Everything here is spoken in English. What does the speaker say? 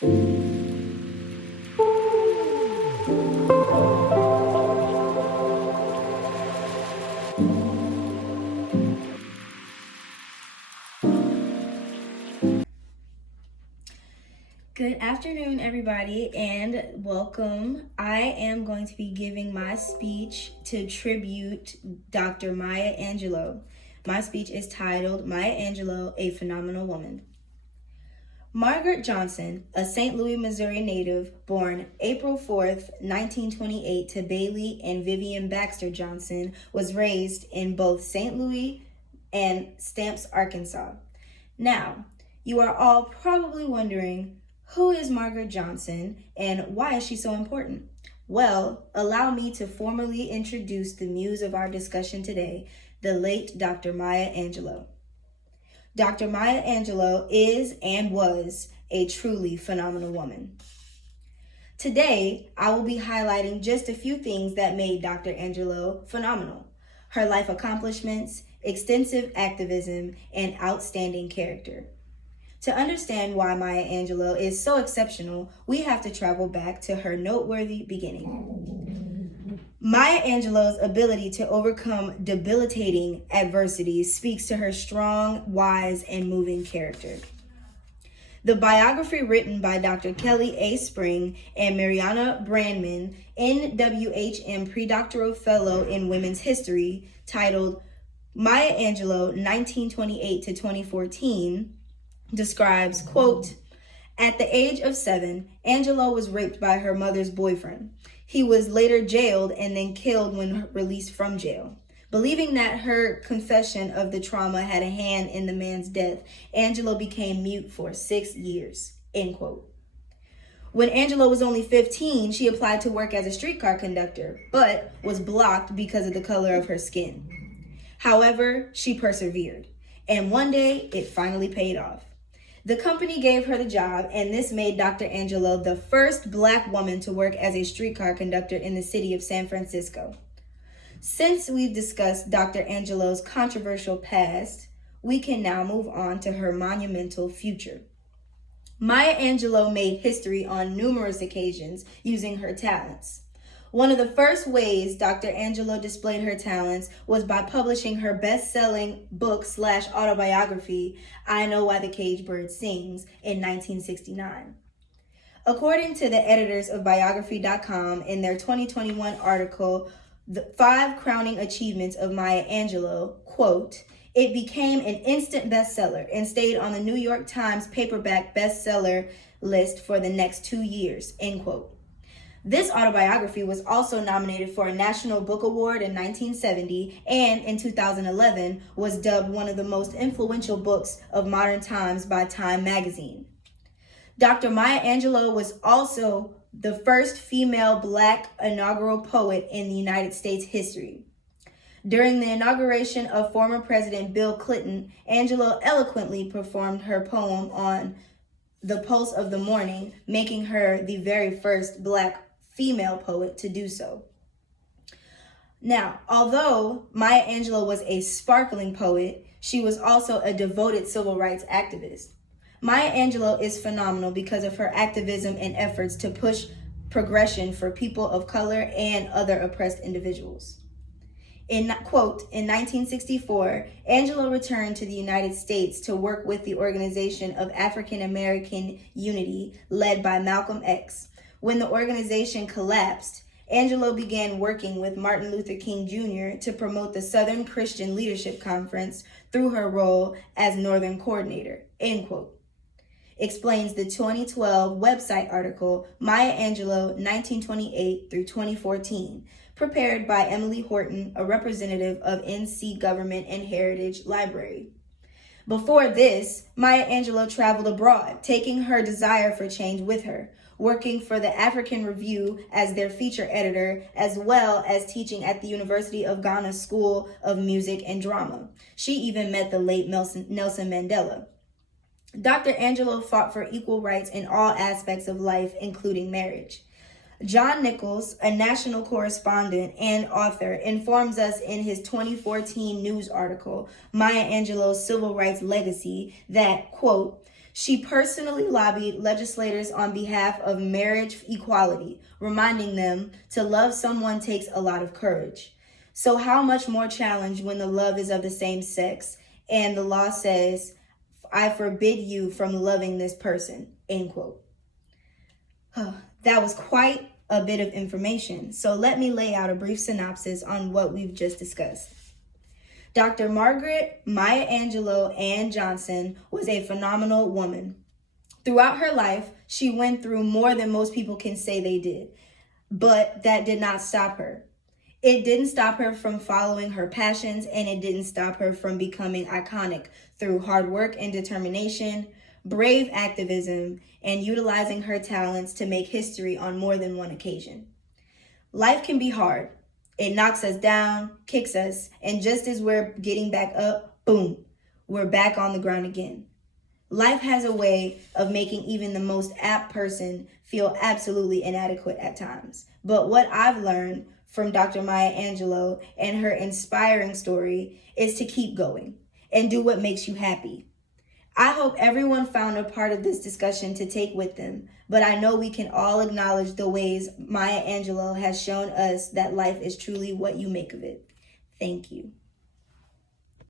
Good afternoon, everybody, and welcome. I am going to be giving my speech to tribute Dr. Maya Angelou. My speech is titled Maya Angelou, a Phenomenal Woman. Margaret Johnson, a St. Louis, Missouri native, born April 4th, 1928 to Bailey and Vivian Baxter Johnson, was raised in both St. Louis and Stamps, Arkansas. Now, you are all probably wondering, who is Margaret Johnson and why is she so important? Well, allow me to formally introduce the muse of our discussion today, the late Dr. Maya Angelou. Dr. Maya Angelou is and was a truly phenomenal woman. Today, I will be highlighting just a few things that made Dr. Angelou phenomenal: her life accomplishments, extensive activism, and outstanding character. To understand why Maya Angelou is so exceptional, we have to travel back to her noteworthy beginning. Maya Angelou's ability to overcome debilitating adversities speaks to her strong, wise, and moving character. The biography written by Dr. Kelly A. Spring and Mariana Brandman, NWHM Predoctoral Fellow in Women's History, titled Maya Angelou 1928 to 2014, describes, quote, "At the age of 7, Angelou was raped by her mother's boyfriend. He was later jailed and then killed when released from jail. Believing that her confession of the trauma had a hand in the man's death, Angelou became mute for 6 years," end quote. When Angelou was only 15, she applied to work as a streetcar conductor, but was blocked because of the color of her skin. However, she persevered, and one day it finally paid off. The company gave her the job, and this made Dr. Angelou the first Black woman to work as a streetcar conductor in the city of San Francisco. Since we've discussed Dr. Angelou's controversial past, we can now move on to her monumental future. Maya Angelou made history on numerous occasions using her talents. One of the first ways Dr. Angelou displayed her talents was by publishing her best-selling book/autobiography, I Know Why the Caged Bird Sings, in 1969. According to the editors of biography.com in their 2021 article, The 5 Crowning Achievements of Maya Angelou, quote, "It became an instant bestseller and stayed on the New York Times paperback bestseller list for the next 2 years," end quote. This autobiography was also nominated for a National Book Award in 1970 and in 2011 was dubbed one of the most influential books of modern times by Time magazine. Dr. Maya Angelou was also the first female Black inaugural poet in the United States history. During the inauguration of former President Bill Clinton, Angelou eloquently performed her poem on the pulse of the morning, making her the very first Black female poet to do so. Now, although Maya Angelou was a sparkling poet, she was also a devoted civil rights activist. Maya Angelou is phenomenal because of her activism and efforts to push progression for people of color and other oppressed individuals. In 1964, Angelou returned to the United States to work with the Organization of African American Unity, led by Malcolm X. When the organization collapsed, Angelou began working with Martin Luther King Jr. to promote the Southern Christian Leadership Conference through her role as Northern Coordinator, end quote. Explains the 2012 website article, Maya Angelou, 1928 through 2014, prepared by Emily Horton, a representative of NC Government and Heritage Library. Before this, Maya Angelou traveled abroad, taking her desire for change with her, working for the African Review as their feature editor, as well as teaching at the University of Ghana School of Music and Drama. She even met the late Nelson Mandela. Dr. Angelou fought for equal rights in all aspects of life, including marriage. John Nichols, a national correspondent and author, informs us in his 2014 news article, Maya Angelou's Civil Rights Legacy, that, quote, She personally lobbied legislators on behalf of marriage equality, reminding them to love someone takes a lot of courage. So how much more challenge when the love is of the same sex and the law says, I forbid you from loving this person, end quote. That was quite a bit of information, so let me lay out a brief synopsis on what we've just discussed. Dr. Margaret Maya Angelou Ann Johnson was a phenomenal woman. Throughout her life, she went through more than most people can say they did, but that did not stop her. It didn't stop her from following her passions, and it didn't stop her from becoming iconic through hard work and determination, brave activism, and utilizing her talents to make history on more than one occasion. Life can be hard. It knocks us down, kicks us, and just as we're getting back up, boom, we're back on the ground again. Life has a way of making even the most apt person feel absolutely inadequate at times. But what I've learned from Dr. Maya Angelou and her inspiring story is to keep going and do what makes you happy. I hope everyone found a part of this discussion to take with them, but I know we can all acknowledge the ways Maya Angelou has shown us that life is truly what you make of it. Thank you.